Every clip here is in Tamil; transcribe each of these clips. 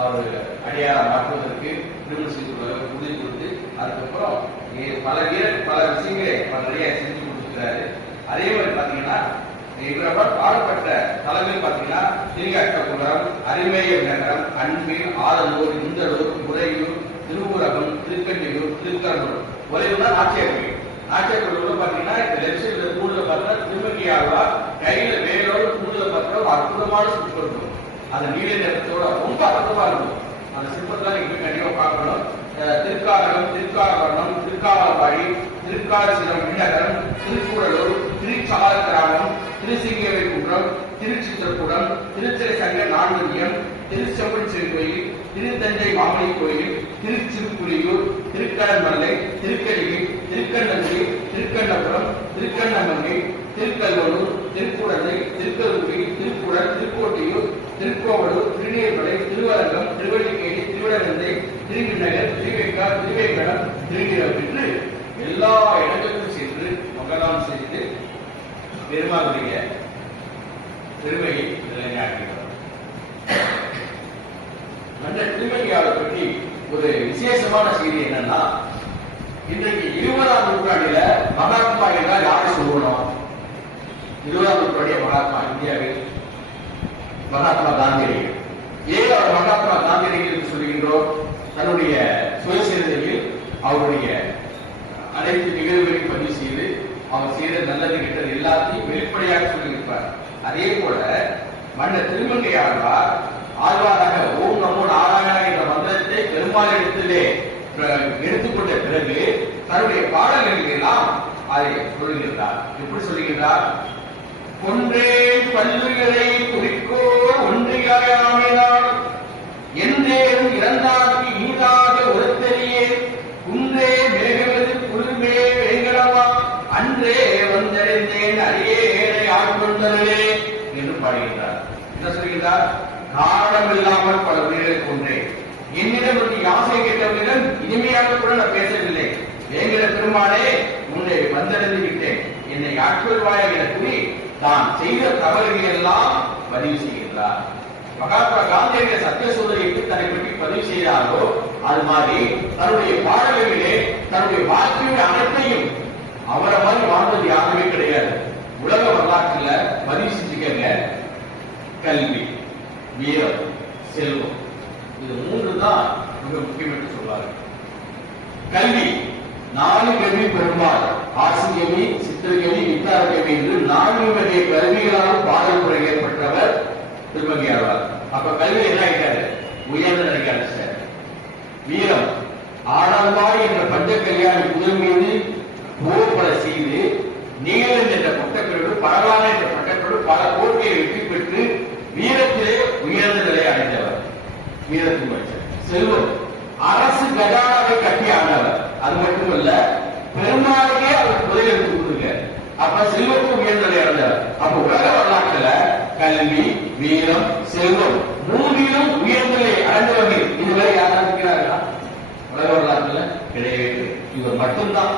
அவர் அடியாரா மாற்றுவதற்கு திருமணம் செய்து உறுதி கொடுத்து அதுக்கப்புறம் பல விஷயங்களை நிறைய செஞ்சு கொடுத்துருக்கிறாரு. அதே மாதிரி பாத்தீங்கன்னா இவரால் பாடப்பட்ட தலைமையில் பாத்தீங்கன்னா திருக்காட்டபுரம், அரிமேய நகரம், அன்பில், ஆலந்தூர், இந்தலூர், முறையூர், திருவூரகம், திருக்கண்டியூர், திருக்கரூர் ஒரேதான் நாச்சியார்கள். நாச்சியார்கள் பாத்தீங்கன்னா இந்த லெப்ட் சைடுல கூடுதல் பார்த்தா திருமங்கியாவா கையில வேலோடு கூடுதல் பார்த்தா ஒரு அற்புதமான சிற்பம் இருக்கும். அந்த நீல நிறத்தோட ரொம்ப அற்புதமா இருக்கும். அந்த சிற்பத்தை நீங்க கண்டிப்பா பார்க்கணும். திருக்காரகம், திருக்காரவரணம், திருக்காலவாடி, திருக்காசிரம் விண்ணகரம், திருக்கூடலூர், திருச்சால கிராமம், திருசிங்கவை குன்றம், திருச்சித்திரக்கூடம், திருச்சிறை சங்க நான்மதியம், திருச்செம்பன் கோயில், திருத்தஞ்சை மாமணி கோயில், திருச்சிறுப்புலியூர், திருக்கடன்மல்லை, திருக்கடிகை, திருக்கண்ணங்குடி, திருக்கண்ணபுரம், திருக்கண்ணமங்கை, திருக்கல்வனூர், திருக்குடந்தை, திருக்கரும்பி, திருக்குடல், திருக்கோட்டியூர், திருக்கோவலூர், திருநீர்மலை, திருவரங்கம், திருவள்ளிக்கேணி, திருவிடந்தை, திருவிநகர், திருவேக்கா, திருவேங்கடம், திருநீரம் என்று எல்லா இடங்களுக்கும் சென்று மகளாம் செய்து பெருமாளுடைய பெருமையை நிலைநாட்டுகிறார். அந்த திருமங்கியாவை பற்றி ஒரு விசேஷமான செய்தி என்னன்னா, இன்றைக்கு 20ஆம் நூற்றாண்டில மகாத்மா என்றால் யாரை சொல்லணும்? 20ஆம் நூற்றாண்டிய மகாத்மா இந்தியாவில் மகாத்மா காந்தியடிகள். ஏன் அவர் மகாத்மா காந்தியடிகள் என்று சொல்கின்றோம்? தன்னுடைய சுயசரிதையில் அவருடைய அனைத்து நிகழ்வுகளையும் பதிவு செய்து அவர் செய்த நல்லது கெட்டது எல்லாத்தையும் வெளிப்படையாக சொல்லியிருப்பார். அதே போல மன்னர் திருமங்கை ஆழ்வாராக ஓம் நமோ நாராயணா என்ற மந்திரத்தை பெருமாள் இடத்திலே எடுத்துக்கொண்ட பிறகு தன்னுடைய பாடல்களில் எல்லாம் அதை சொல்லுகின்றார். எப்படி சொல்லுகின்றார்? கொன்றே பல்லுகளை குறிக்கோ ஒன்றியாமையால் என்றேனும் இறந்தாக்கு ஈதாக ஒருத்தரியே குன்றே மேகவது குழுமே வேங்கடவா அன்றே வந்தறிந்தேன் அரியேனை ஆட்கொண்டனே என்று பாடுகின்றார். என்ன சொல்கிறார்? காரணம் இல்லாமல் பல உயிரை கொன்றேன். என்னிடம் ஒரு யாசை கேட்டவரிடம் இனிமையாக கூட நான் பேசவில்லை. வேங்கிற பெருமானே உன்னை வந்தடைந்து விட்டேன், என்னை ஆட்கொள்வாய் என கூறி தான் செய்த தவறுகளை எல்லாம் பதிவு செய்கின்றார். மகாத்மா காந்தியடிகள் சத்திய சோதனைக்கு தன்னை பற்றி பதிவு செய்தாரோ அது மாதிரி தன்னுடைய பாடல்களிலே தன்னுடைய வாழ்க்கையுடைய அனைத்தையும் அவரை மாதிரி வாழ்ந்தது யாருமே கிடையாது. உலக வரலாற்றுல பதிவு செஞ்சுக்கங்க. கல்வி, வீரம், செல்வம், இது 3 தான் மிக முக்கியம் என்று சொல்வாங்க. கல்வி 4 கல்வி பெரும்பால் ஆசிரியமி, சித்திரகவி, வித்தாரகவி என்று 4 வகை கல்விகளால் பாடல் முறை ஏற்பட்டவர் திருமங்கியாழ்வார். அப்ப கல்வி என்ன ஆகிட்டாரு? உயர்ந்த நிலைக்கு அழைச்சார். வீரம், ஆடல்வாய் என்ற பஞ்ச கல்யாணி புதல் மீது போர்பட செய்து நீலன் என்ற பட்டத்தோடு பரவான என்ற பட்டத்தோடு பல போட்டியை வெற்றி பெற்று வீரத்திலே உயர்ந்த நிலை அடைந்தவர் வீரத்தின் மனுஷன். செல்வம், அரசு கஜானாவை கட்டி ஆனவர். அது மட்டுமல்ல, பெருமாளுக்கே அவர் முதல் எடுத்து கொடுங்க. அப்ப செல்வத்துக்கு உயர்ந்த நிலை அடைந்தவர். அப்ப உலக வரலாற்றுல கல்வி, வீரம், செல்வம் 3லும் உயர்ந்த நிலை அடைந்தவர்கள் இதுவரை யாராவது இருக்கிறார்களா? உலக வரலாற்றுல கிடையாது. இவர் மட்டும்தான்.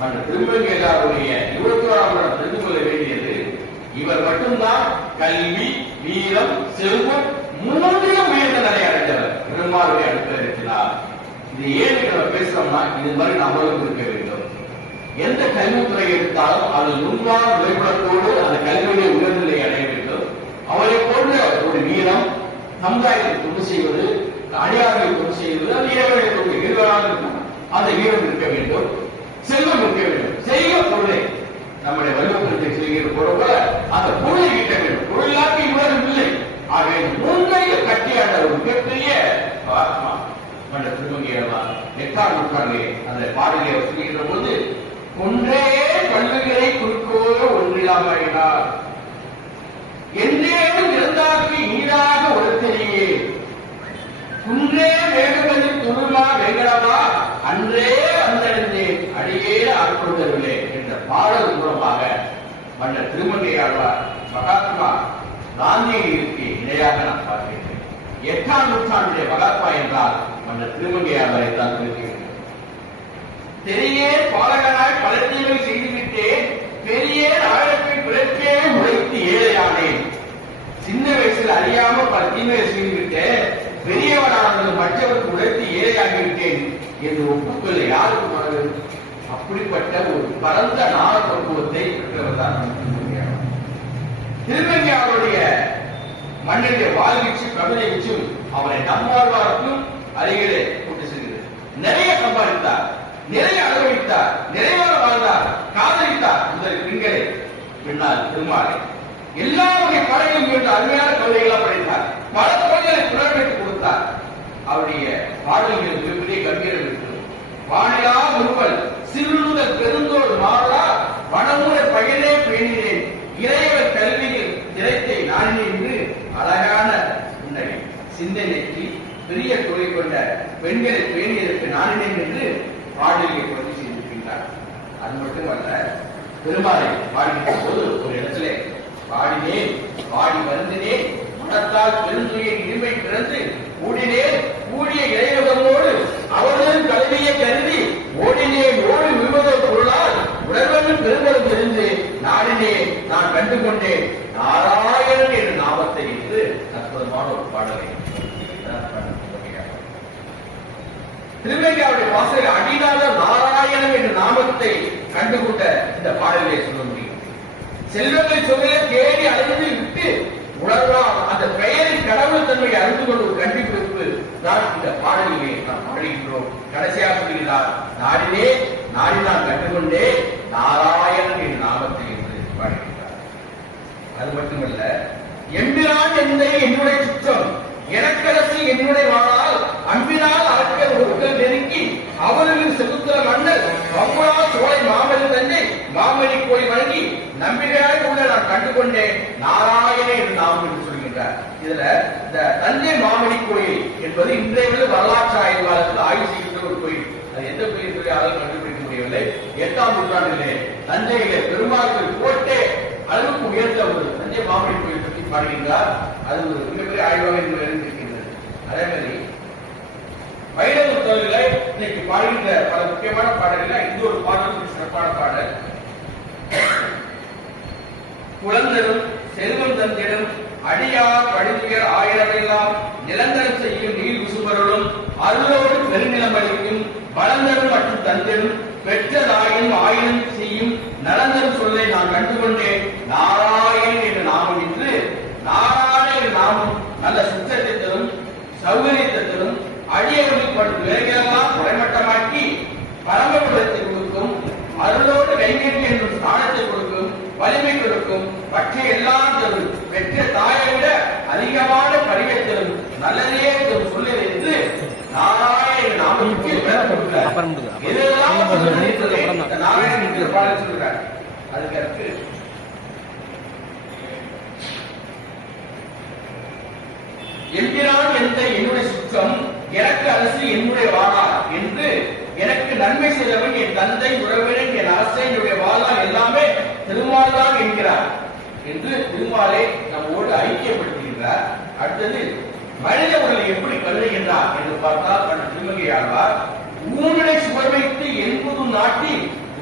மற்ற திருமங்கையாருடைய 21ஆம் வருடம் தெரிந்து கொள்ள வேண்டியது இவர் மட்டும்தான் கல்வி, வீரம், செல்வம் 3லும் உயர்ந்த நிலை அடைந்தவர். பெருமாளுடைய அடுத்த இருக்கிறார். இது ஏன் நம்ம பேசுறோம்னா இது மாதிரி நம்மளும் இருக்க வேண்டும். எந்த கல்வித்துறை எடுத்தாலும் அது நுண்வான விளைபடத்தோடு அந்த கல்வியை உயர்நிலை அடைய வேண்டும். அவரை போன்ற ஒரு வீரம் சமுதாயத்தை தொண்டு செய்வது, அடியார்களை தொண்டு செய்வது, அந்த இறைவனை தொண்டு இருவராக இருக்கும். அந்த வீரம் இருக்க வேண்டும், செல்வம் இருக்க வேண்டும். செய்ய பொருளை நம்முடைய வல்லுவத்தை செய்கிற போல அந்த பொருளை ஈட்ட வேண்டும். பொருளாக்கி இவ்வளவு இல்லை. ஆகவே 3ஐயும் கட்டியாண்ட ஒரு மிகப்பெரிய ஆத்மா மன்ற திருமங்கியாழ்வார் 8ஆம் நூற்றாண்டிலே அந்த பாடலை அவர் சொல்கின்ற போது ஒன்றே கல்விகளை குறிக்கோ ஒன்றில்லாமையினார் என்றேனும் இருந்தார்க்கு ஈடாக ஒருத்தரியே குன்றே வேகவதில் துருமா வேங்கடவா அன்றே வந்தடைந்தேன் அடியே ஆட்கொண்டவில்லை என்ற பாடல் மூலமாக மன்னர் திருமங்கையாழ்வார் மகாத்மா காந்தியடிகளுக்கு இணையாக நான் பார்க்கிறேன். 8ஆம் நூற்றாண்டுடைய மகாத்மா என்றால் மன்னர் திருமங்கையாழ்வாரை தான் இருக்கிறேன். தெரிய பாலகனாய் பல தீமை செய்துவிட்டேன், பெரிய ஆழத்தை பிறக்கே உழைத்து ஏழையானேன். சின்ன வயசில் அறியாமல் பல தீமையை செய்துவிட்டேன், பெரியவனான செய்வேன் என்று ஒப்புக்கொள்ள யாருக்கு மனது? அப்படிப்பட்ட ஒரு பரந்த நாள பக்குவத்தை பெற்றவர் தான் திருமங்கையாருடைய மண்ணிலே வாழ்வீச்சு கவிதை வீச்சும் அவரை நம்மாழ்வாருக்கும் அருகிலே கொண்டு செல்கிறது. நிறைய சம்பாதித்தார், நிறைய அனுபவித்தார், நிறைவாக வாழ்ந்தார், காதலித்தார் முதல் பெண்களை. பின்னால் திருமாலை எல்லா வகை படைகளும் என்று அருமையான கவிதைகளாக படைத்தார். பல கவிதைகளை புலம்பெற்றுக் கொடுத்தார். அவருடைய பாடல்கள் மிகப்பெரிய கம்பீரம் இருக்கிறது. வானிலா முருவல் சிறுநுதல் பெருந்தோடு மாறா வனமுறை பயிலே பேணினேன் இறைவர் கல்வியில் திரைத்தை நானே என்று அழகான புன்னகை சிந்தனைக்கு பெரிய தொகை கொண்ட பெண்களை பேணியதற்கு நானினேன் என்று பாடலியை பதிவு செய்திருக்கின்றார். அது மட்டுமல்ல, பெருமாளை பாடுகின்ற போது ஒரு இடத்திலே பாடினேன் பாடி வருந்தினேன் மனத்தால் பெருந்துயை இனிமை பிறந்து கூடினேன் கூடிய இறைவனோடு அவரது கல்வியை கருதி ஓடினேன் ஓடி விழுவதோ பொருளால் உடல்வன் பெருமளவு தெரிந்து நாடினே நான் கண்டுகொண்டேன் நாராயணன் என்ற நாமத்தை என்று அற்புதமான ஒரு பாடலை திருமங்கையாருடைய வாசல் அடிநாத நாராயணன் என்ற நாமத்தை கண்டுகொண்ட இந்த பாடலை சொல்ல முடியும். செல்வங்களை சொல்ல தேடி அழிந்து விட்டு உணர்வால் அந்த பெயரின் கடவுள் தன்மையை அறிந்து கொண்டு ஒரு கண்டிப்பிற்கு தான் இந்த பாடலிலே நாம் பாடுகின்றோம். கடைசியாக சொல்கிறார், நாடினே நாடி நான் கண்டுகொண்டே நாராயணன் என்ற நாமத்தை என்று பாடுகின்றார். அது மட்டுமல்ல, எம்பிரான் எந்தை என்னுடைய சுற்றம் எனக்கரசி என்னுடைய வாழால் அன்பினால் அறக்க ஒருக்கள் நெருங்கி அவர்களின் செலுத்துற மன்னர் பம்புரா சோலை மாமணி தந்தை மாமணி கோயில் வழங்கி நம்பிக்கையாக உள்ள நான் கண்டுகொண்டேன் நாராயண என்று நாம் என்று சொல்கின்றார். இதுல இந்த தஞ்சை மாமணி கோயில் என்பது இன்றைய வரலாற்று ஆய்வாளர்கள் ஆய்வு செய்கின்ற ஒரு கோயில். அது எந்த கோயில் சொல்லி யாரும் கண்டுபிடிக்க முடியவில்லை. 8ஆம் நூற்றாண்டிலே தஞ்சையிலே பெருமாள் கோட்டை அளவுக்கு உயர்ந்த ஒரு தஞ்சை மாமணி கோயில் பற்றி பாடுகின்றார். அது ஒரு மிகப்பெரிய ஆய்வாக இருக்கின்றது. அதே மாதிரி வைரவ கோயிலை இன்னைக்கு பாடுகின்ற பல முக்கியமான பாடல்கள் இது ஒரு பாடல், சிறப்பான பாடல். குழந்தரும் செல்வம் தந்திடும் அடியார் படித்துயர் ஆயிரமெல்லாம் நிரந்தரம் செய்யும் நீர் விசுபருளும் அருளோடு பெருநிலம் அளிக்கும் வளர்ந்தரும் மற்றும் தந்திடும் பெற்றதாயும் ஆயிரம் செய்யும் நலந்தரும் சொல்லை நான் கண்டுகொண்டேன் நாராயணன் என்ற நாமம் என்று நாராயண என்ற நாமம் நல்ல சுற்றத்தை தரும், சௌகரியத்தை தரும், அடியவர்கள் படும் விலைகளெல்லாம் குறைமட்டமாக்கி பரமபுரத்தை கொடுக்கும், அருளோடு கைகட்டி என்றும் ஸ்தானத்தை கொடுக்கும், வலிமை கொடுக்கும், பற்றி எல்லாம் தரும், பெற்ற தாயை விட அதிகமான பரிவை தரும், நல்லதே தரும் சொல்ல என்று நாராயண நாமத்துக்கு இதெல்லாம் நாராயணன் பாடல் சொல்கிறார். அதுக்கு அடுத்து என்கிறான் எந்த என்னுடைய சுற்றம் எனக்கு அரசு என்னுடைய வாழா என்று எனக்கு நன்மை செய்தவன் என் தந்தை உறவினன் என் அரசை என்னுடைய வாழா எல்லாமே திருமால் தான் என்கிறார் என்று திருமாலை நம்மோடு ஐக்கியப்படுத்துகின்றார். அடுத்தது மனித உடலை எப்படி கருதுகின்றார் என்று பார்த்தால் திருமங்கையாழ்வார் ஊனுடைய சுவர் வைத்து 80 நாட்டி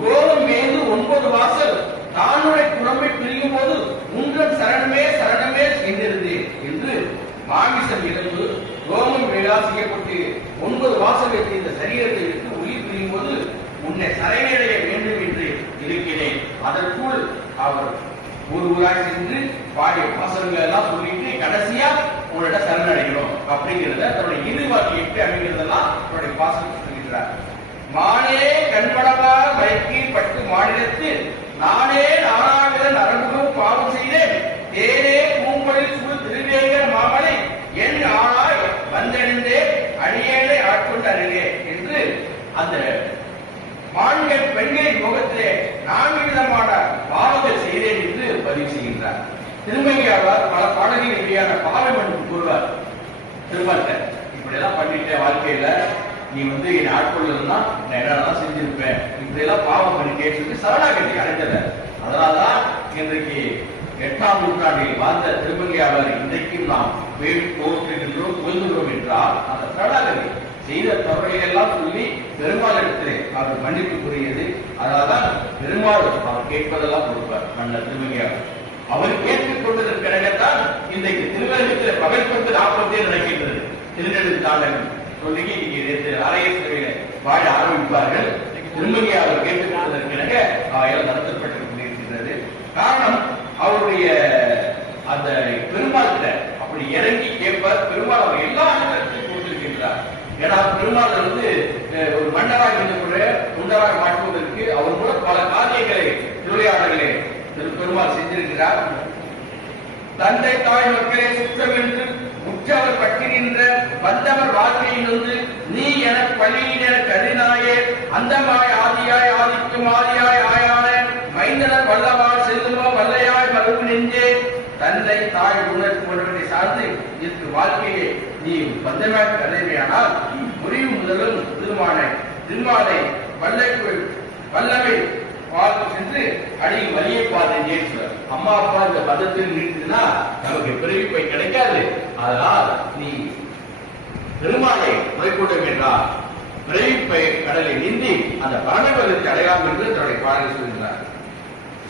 ரோமம் மேய்ந்து 9 வாசல் தானுடைய குழம்பை பிரியும் போது உங்கள் சரணமே சரணமே என்றிருந்தேன் என்று மாமிசம் இழந்து ரோமம் விழா செய்யப்பட்டு 9 வாசல் வைத்து இந்த சரீரத்தை விட்டு உயிர் பிரியும் போது உன்னை சரணடைய வேண்டும் என்று இருக்கிறேன். அதற்குள் அவர் ஒரு ஊராய் சென்று பாடிய வாசகங்கள் எல்லாம் சொல்லிட்டு கடைசியா உங்களோட சரணடைகிறோம் அப்படிங்கிறத தன்னுடைய இறுதிவாக்கி எப்படி அமைகிறதெல்லாம் அவருடைய பாசனம் சொல்கிறார். மானே கண்படவா மயக்கி பட்டு மாநிலத்து நானே நானாவித நரம்புகளும் பாவம் செய்தேன் தேனே பூங்கொழில் சூழ் திருவேங்கர் மாமலை என் ஆனாய் வந்தெழுந்தே அடியேனை ஆட்கொண்டு அருகே என்று அந்த மான்கள் பெண்களின் முகத்திலே 4 விதமான பாவங்கள் செய்தேன் என்று பதிவு செய்கின்றார். திருமங்கையாளர் பல பாடல்களில் இப்படியான பாவ மன்னிப்பு கூறுவார். திருமணத்தை இப்படி எல்லாம் பண்ணிட்ட வாழ்க்கையில நீ என் ஆட்கொள்ளா நான் என்னெல்லாம் செஞ்சிருப்பேன், இப்படி எல்லாம் பாவம் பண்ணி கேட்டு சரணாகதி அடைந்தத. அதனால்தான் இன்றைக்கு 8ஆம் நூற்றாண்டில் வாழ்ந்த திருமங்கையாளர் இன்றைக்கும் நாம் போற்றுகின்றோம் புரிந்துகிறோம் என்றால் அந்த சரணாகதி செய்த தவறுகளை எல்லாம் சொல்லி பெருமாள் இடத்திலே அவர் மன்னிப்பு கூறியது. அதனால்தான் பெருமாள் அவர் கேட்பதெல்லாம் கொடுப்பார். மன்னர் திருமங்கையாளர் அவர் கேட்டுக் கொண்டதற்கிடையத்தான் இன்றைக்கு திருவரங்கத்தில் பகல் கொண்டு 40 நடக்கின்றது. திருநெடுந்தாண்டகம் கொள்கையை இன்னைக்கு ஆலயத்தில் வாழ ஆரம்பிப்பார்கள். திருமங்கை அவர் கேட்டுக்கொண்டதற்கெனக அவையால் நடத்தப்பட்டு கொண்டிருக்கின்றது. காரணம் அவருடைய அந்த பெருமாள் அப்படி இறங்கி கேட்பார். பெருமாள் அவர் எல்லா இடத்தையும் கொடுத்திருக்கின்றார். ஏன்னா பெருமாள் ஒரு மன்னராக இருந்த தொண்டராக மாற்றுவதற்கு அவர் மூலம் பல காரியங்களை திருவிளையாடல்களை பெருமாள் செஞ்சிருக்கிறார். தந்தை தாய் மக்களே சுற்றம் என்று உற்றவர் பற்றிகின்ற வந்தவர் வாழ்க்கையிலிருந்து நீ என பள்ளியின கருநாயே அந்தமாய் ஆதியாய் ஆதிக்கும் ஆதியாய் ஆயான மைந்தனர் வல்லவாள் செல்லுமோ வல்லையாய் மறுவு நெஞ்சே தந்தை தாய் உணர்ச்சி சார்ந்து இருக்கு வாழ்க்கையை நீ பந்தமாக கருமையானால் முடிவு முதலும் திருமாலை வல்லமை பார்த்து சென்று அடியில் வலியை பார்த்து சொல்றார். அம்மா அப்பா இந்த பதத்தில் நீட்டுனா நமக்கு பிறகு போய் கிடைக்காது. அதனால் நீ பெருமாளை முறைக்கூட்டம் என்றால் பிறவி கடலை நீந்தி அந்த பரமபதத்தை அடையாமல் என்று தன்னுடைய பாடல் சொல்கிறார்.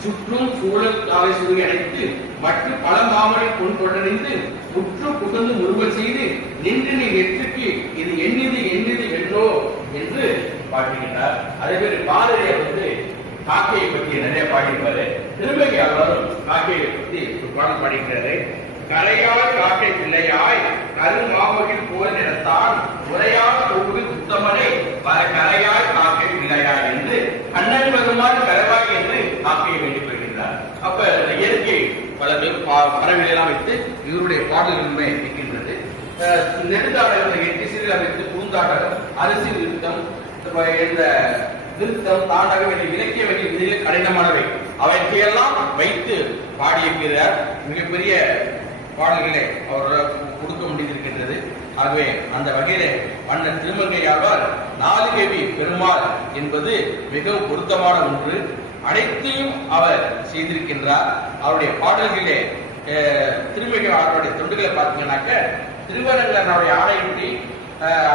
சுற்றும் சூழல் காலை சுருகி அடைத்து மற்ற பல மாமலை கொண்டறிந்து முற்று புகழ்ந்து முருகல் செய்து நின்று நீ வெற்றுக்கு இது எண்ணிது வென்றோ என்று பாடுகின்றார். அதே மாதிரி பாரதியை காக்கையை பற்றி நிறைய பாடியிருப்பாரு. திருமங்கை அவரும் காக்கையை பற்றி ஒரு பாடல் பாடிக்கிறாரு. கரையாய் காக்கை பிள்ளையாய் கருமாவகில் போல் நிறத்தான் உரையால் தொகுதி உத்தமனை கரையாய் காக்கை பிள்ளையாய் என்று அண்ணன் பெருமாள் கரவாய் என்று காக்கையை வேண்டிக் கொள்கின்றார். அப்ப இயற்கை பலர்கள் பறவைகளெல்லாம் வைத்து இவருடைய பாடல்களுமே இருக்கின்றது. நெடுந்தாடகத்தை எட்டு சிறில் அமைத்து பூந்தாடகம் அரிசி நிறுத்தம் நிறுத்தம் தாண்டகம் என்ற இலக்கிய வகை விதியில் கடினமானவை அவற்றையெல்லாம் வைத்து பாடியிருக்கிறார். மிகப்பெரிய பாடல்களை அவர் கொடுக்க முடிந்திருக்கின்றது. ஆகவே அந்த வகையிலே அண்ணன் திருமங்கையாவார் நாலுகேவி பெருமாள் என்பது மிகவும் பொருத்தமான ஒன்று. அனைத்தையும் அவர் செய்திருக்கின்றார். அவருடைய பாடல்களிலே திருமங்கை அவருடைய தொண்டுகளை பார்த்தீங்கன்னாக்க திருவரங்கனுடைய ஆணையின்றி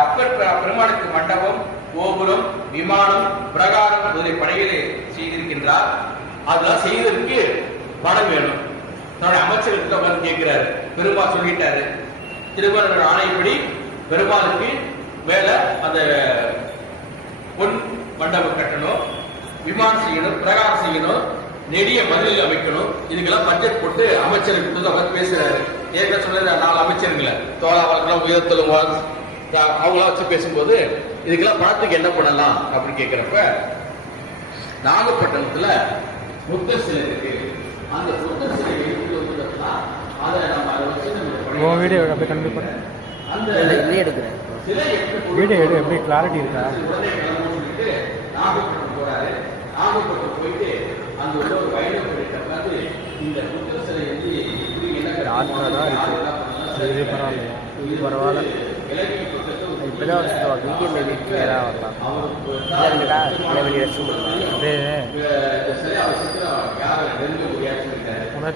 அப்பர் பெருமாளுக்கு மண்டபம், கோபுரம், விமானம், பிரகாரம் முதலிய படைகளை செய்திருக்கின்றார். அதெல்லாம் செய்வதற்கு பணம் வேணும். தன்னுடைய அமைச்சருக்கு அவர் கேட்கிறாரு. பெருமாள் சொல்லிட்டாரு, திருவரங்கர் ஆணைப்படி பெருமாளுக்கு மேல அந்த பொன் மண்டபம் கட்டணும், விமானம் செய்யணும், பிரகாரம் செய்யணும், நெடிய மதில் அமைக்கணும். இதுக்கெல்லாம் பட்ஜெட் போட்டு அமைச்சருக்கு அவர் பேசுறாரு. ஏற்கனவே சொன்ன 4 அமைச்சர்களை தோளாவெல்லாம் உயர்த்தலும் அவங்களா வச்சு பேசும்போது இதுக்கெல்லாம் பணத்துக்கு என்ன பண்ணலாம் அப்படின்னு கேட்கிறப்ப நாகப்பட்டினத்துல புத்தர் சிலை இருக்கு. அந்த புத்தர் சிலை அதை நம்ம அதை வச்சு வீடியோ அப்படியே கண்டிப்பாக பண்ண அந்த சிலை வீடியோ எப்படி கிளாரிட்டி இருக்கா? நாகப்பட்டினம் போறாரு. நாகப்பட்டினம் போயிட்டு அந்த ஒரு வயலில் பார்த்து இந்த புத்தர் சிலை வந்து இது பரவாயில்லையா? இது பரவாயில்ல. இப்போதான் வீடியோ கிளியராக வரலாம்.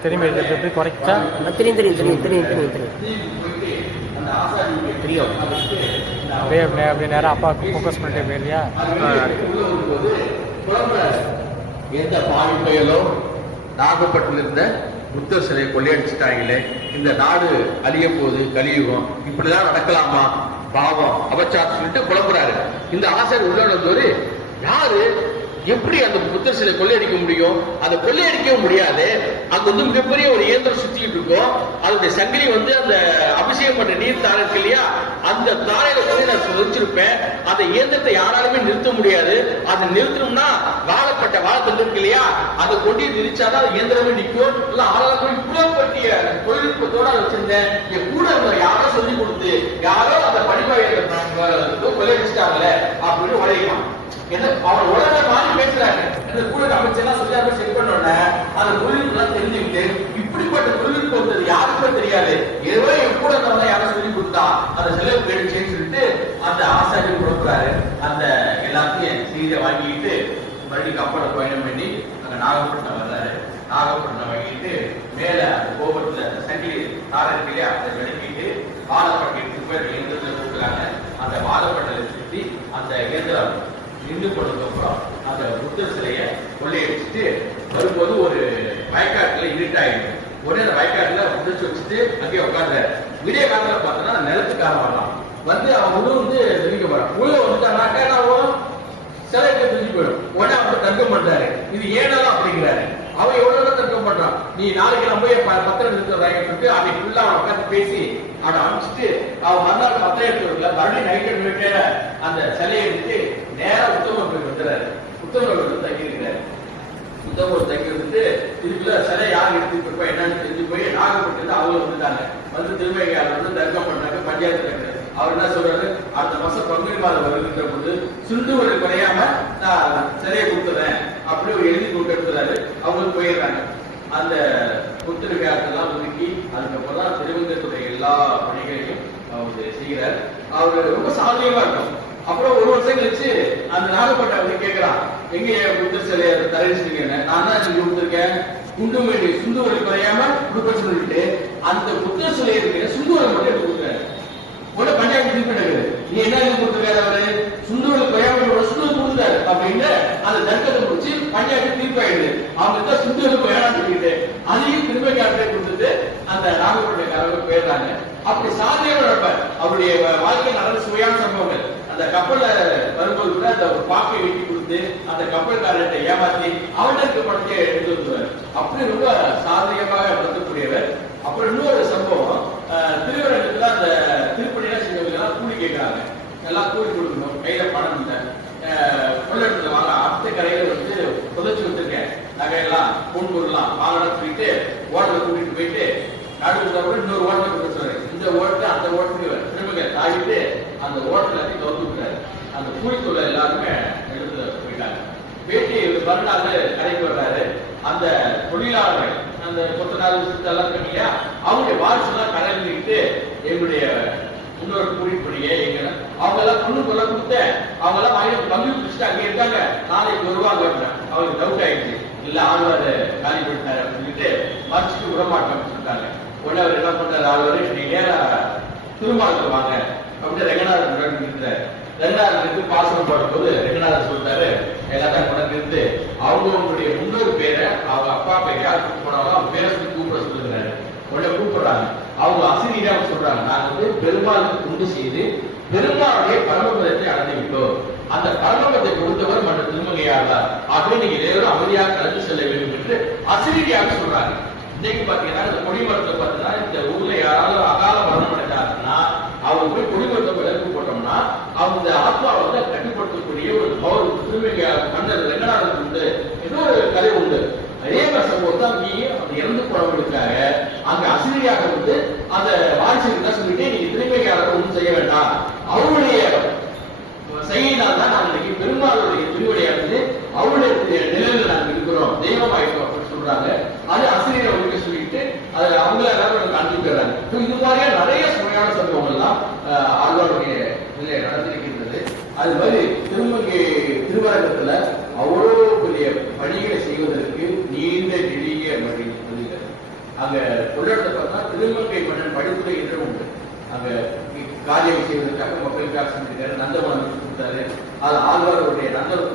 தெரியுமா எப்படி குறைச்சா? தெரியும். அப்படியே நேரம் அப்பாவுக்கு ஃபோக்கஸ் பண்ணிட்டே போயிலையா? எந்த பாவி புயலோ நாகப்பட்டினம் இருந்த புத்தர் சிலையை கொள்ளையடிச்சுட்டாங்களே, இந்த நாடு அழிய போகுது, கலியுகம், இப்படிதான் நடக்கலாமா, பாவம் அபச்சாரம் சொல்லிட்டு புலம்புறாரு. இந்த ஆசிரியர் உள்ளவரு யாரு எப்படி அந்த புத்தர் சிலை கொள்ளையடிக்க முடியும்? அதை கொள்ளையடிக்கவும் முடியாது. அங்க மிகப்பெரிய ஒரு இயந்திரம் சுத்திட்டு இருக்கும். அதனுடைய சங்கிலி அந்த அபிஷேகம் பண்ற நீர் தாரை இருக்கு இல்லையா, அந்த தாரையில போய் நான் வச்சிருப்பேன். அந்த இயந்திரத்தை யாராலுமே நிறுத்த முடியாது. அதை நிறுத்தணும்னா வாழப்பட்ட வாழை இருக்கு இல்லையா, அதை கொண்டு நிறுத்தாதான் அந்த இயந்திரமே நிற்கும். இல்ல ஆளாளுக்கு இவ்வளவு பற்றிய தொழில்நுட்பத்தோட வச்சிருந்தேன். என் கூட யாரோ சொல்லி கொடுத்து யாரோ அந்த படிப்பை கொள்ளையடிச்சிட்டாங்கல்ல அப்படின்னு உழைக்கலாம். அவர் உடனே மாறி பேசுறாரு. இந்த கூட அமைச்சர்லாம் சொல்லி செக் பண்ணோட அந்த தொழில்நுட்பம் தெரிஞ்சுக்கிட்டு இப்படிப்பட்ட தொழில்நுட்பம் வந்தது யாருக்குமே தெரியாது. ஏதோ என் கூட இருந்தவங்க யாரும் சொல்லி கொடுத்தா அந்த செலவு போயிடுச்சுன்னு சொல்லிட்டு அந்த ஆசாரியர் கொடுக்குறாரு. அந்த எல்லாத்தையும் செய்தியை வாங்கிட்டு மறுபடியும் கப்பலை பயணம் பண்ணி அங்க நாகப்பட்டினம் வர்றாரு. நாகப்பட்டினம் வாங்கிட்டு மேல அந்த கோபுரத்துல சங்கிலி தாரை இருக்கு இல்லையா, அதை விளக்கிட்டு வாழைப்பட்டை எடுத்து போய் இயந்திரத்துல கொடுக்குறாங்க. அந்த வாழைப்பட்டை சுற்றி அந்த இயந்திரம் நின்று போனதுக்கு அப்புறம் அந்த புத்தர் சிலையை கொள்ளையடிச்சுட்டு வரும்போது ஒரு வயக்காட்டுல இருட்டாயிடுது. உடனே அந்த வயக்காட்டுல புடிச்சு வச்சுட்டு அங்கேயே உட்கார்ந்தாரு. விடிய காலத்துல பார்த்தோம்னா நிலத்துக்காரன் வரலாம். வந்து அவன் வந்து தெரிவிக்க போறான். உள்ள வந்துட்டானாக்கா நான் சிலைக்கு தெரிஞ்சு போயிடும். உடனே அவர் தர்க்கம் பண்றாரு, இது ஏனாலும் அப்படிங்கிறாரு. அவன் எவ்வளவு தர்க்கம் பண்றான், நீ நாளைக்கு நான் போய் பத்திரம் எடுத்து அதை ஃபுல்லா அவன் உட்காந்து பேசி அவனை அனுப்பிச்சுட்டு அவன் மறுநாள் பத்திரம் எடுத்து வரல. மறுபடியும் நைட்டு அந்த சிலையை எடுத்து நேரா உத்தமர் போய் வந்துடுறாரு. உத்தமர் வந்து தங்கி இருக்கிறாரு. உத்தமர் தங்கி வந்துட்டு இதுக்குள்ள சிலை யார் எடுத்துட்டு இருப்பா என்னன்னு தெரிஞ்சு போய் நாகப்பட்டினத்துல அவங்க வந்துட்டாங்க. வந்து திருவையாளர் வந்து தர்க்கம் பண்றாங்க. பஞ்சாயத்து இருக்கிறாரு. அவர் என்ன சொல்றாரு, அடுத்த மாசம் பங்குனி மாதம் வருகின்ற போது சுண்டு ஒரு குறையாம நான் சிலையை கொடுத்துறேன் அப்படி ஒரு எழுதி கொண்டு எடுத்துறாரு. அவங்களுக்கு போயிடுறாங்க. அந்த புத்திரவியாசெல்லாம் ஒதுக்கி அதுக்கப்புறம் தான் திருவங்கத்துடைய எல்லா பணிகளையும் அவர் செய்கிறார். அவரு ரொம்ப சாதனையமா இருக்கும். அப்புறம் ஒரு வருஷம் கழிச்சு அந்த நாகப்பட்டை வந்து கேட்கிறான், எங்க புத்தர் சிலையை தரிசிட்டீங்கன்னு. நான் தான் செஞ்சு கொடுத்துருக்கேன், குண்டுமேடி சுண்டு வரை குறையாம கொடுக்க சொல்லிட்டு அந்த புத்தர் சிலையை இருக்கிற சுண்டு வரை மட்டும் எடுத்து கொடுக்குறாரு. உடனே பஞ்சாயத்து தீர்ப்பு, நீ என்ன எழுதி கொடுத்துருக்காரு, அவரு சுண்டுவல் குறையாம சுண்டு கொடுத்தாரு அப்படின்னு அந்த தர்க்கத்தை முடிச்சு பஞ்சாயத்து தீர்ப்பாயிடுது. அவங்க சுண்டுவலுக்கு வேணாம் சொல்லிட்டு அதையும் திருமைக்காரத்தை கொடுத்துட்டு அந்த நாகப்பட்டினக்காரங்க போயிடுறாங்க. அப்படி சாதனையோட அவருடைய வாழ்க்கை நல்ல சுவையான சம்பவங்கள். அந்த கப்பல்ல வரும்போது கூட அந்த ஒரு பாக்கை வெட்டி கொடுத்து அந்த கப்பல்காரர்கிட்ட ஏமாத்தி அவன்கிட்ட இருக்க படத்தை எடுத்து வருவார். அப்படி ரொம்ப சாதனையமாக நடத்தக்கூடியவர். அப்புறம் இன்னொரு சம்பவம், திருவரங்கத்துல அந்த திருப்பணியா செஞ்சவங்க எல்லாம் கூலி கேட்கிறாங்க. எல்லாம் கூலி கொடுக்கணும், கையில பணம் இல்லை. கொள்ளத்துல வாங்க, அடுத்த கரையில வந்து புதைச்சு வச்சிருக்கேன் நகையெல்லாம் பொன் பொருள்லாம் வாங்கலாம் சொல்லிட்டு ஓட்டல கூட்டிட்டு போயிட்டு நடுவில் இன்னொரு ஓட்டலை கொடுத்து சொல்றாரு. இந்த ஓட்டை அந்த ஓட்டுக்கு திரும்ப தாக்கிட்டு அந்த ஓட்டலை திறந்து விட்டாரு. அந்த கூலி தொழிலை எல்லாருமே எடுத்து போயிட்டாங்க. பேட்டி மறுநாள் கடைக்கு வர்றாரு. அந்த தொழிலாளர்கள் அந்த கொத்தனார் எல்லாம் இருக்கீங்க, அவங்களுடைய வாரிசு எல்லாம் கடையிட்டு எங்களுடைய இன்னொரு கூலிப்படியே எங்க அவங்க எல்லாம் பொண்ணு கொள்ள கொடுத்த அவங்க எல்லாம் வாங்கி பங்கு பிடிச்சிட்டு அங்கே இருக்காங்க, நாளைக்கு வருவாங்க. அவங்களுக்கு டவுட் ஆயிடுச்சு, இல்ல ஆழ்வார் காலி பண்ணிட்டாரு அப்படின்னு சொல்லிட்டு மறைச்சிட்டு விட மாட்டோம்னு சொல்லிட்டாங்க. உடனே அவர் என்ன பண்றாரு, ஆழ்வார் நீ நேரா திருமாலுக்கு வாங்க அப்படின்னு ரெங்கநாதர் இருக்கிறார். ரெங்கநாதருக்கு பாசனம் போடும்போது ரெங்கநாதர் சொல்றாரு, எல்லாத்தையும் கொண்டு இருந்து அவங்களுடைய முன்னோரு பேரை அவங்க அப்பா பேரை யாருக்கு போனாலும் அவங்க பேரை சொல்லி கூப்பிட சொல்லுகிறாரு. உடனே கூப்பிடுறாங்க. அவங்க அசிரியராக சொல்றாங்க, நாங்க வந்து பெருமாளுக்கு துண்டு செய்து பெருமாளுடைய பரமபதத்தை அடைந்து விட்டோம். அந்த பரமபதத்தை கொடுத்தவர் மற்ற திருமங்கையாளர் அப்படின்னு நீங்க நேரம் அமைதியாக கடந்து செல்ல வேண்டும் என்று அசிரியராக சொல்றாங்க. இன்னைக்கு பாத்தீங்கன்னா இந்த கொடிமரத்தை பார்த்தீங்கன்னா இந்த ஊர்ல யாராவது அகால மரணம் அடைஞ்சாருன்னா அவங்க போய் கொடிமரத்தை விளக்கு போட்டோம்னா அவங்க ஆத்மாவை வந்து கட்டுப்படுத்தக்கூடிய ஒரு பவர் திருமங்கை மன்னர் ரெங்கநாதன் உண்டு. இன்னொரு கதை உண்டு. அதே மாதிரி சம்பவத்தை அங்கேயும் அப்படி இறந்து போனவங்களுக்காக அங்க அசிரியாக வந்து அந்த வாரிசுக்கு தான் சொல்லிட்டு நீங்க திருமங்கையாளர் ஒன்றும் செய்ய வேண்டாம், அவருடைய செய்யினால் தான் நாங்கள் இன்னைக்கு பெருமாளுடைய திருவடியானது அவருடைய நிலையில் நாங்கள் இருக்கிறோம், தெய்வமாயிட்டோம் அப்படின்னு சொல்றாங்க. அது அசிரியரை ஒழுங்க சொல்லிட்டு அது அவங்கள எல்லாரும் அனுப்பிடுறாங்க. இது மாதிரியா நிறைய சுமையான சம்பவங்கள்லாம் ஆழ்வாருடைய நிலையை நடந்திருக்கின்றது. அது மாதிரி திருமங்கை திருவரங்கத்துல அவ்வளோ பெரிய பணிகளை செய்வதற்கு நீண்ட நெடிய வழி சொல்லுகிறது. அங்க கொள்ளத்தை பார்த்தா திருமங்கை மன்னன் படிப்புரை என்று உண்டு. அங்க காரியம் செய்வதற்காக மக்களுக்காக செஞ்சிருக்காரு. நந்தவனம் கொடுத்தாரு. அது ஆழ்வாருடைய நந்தவனம்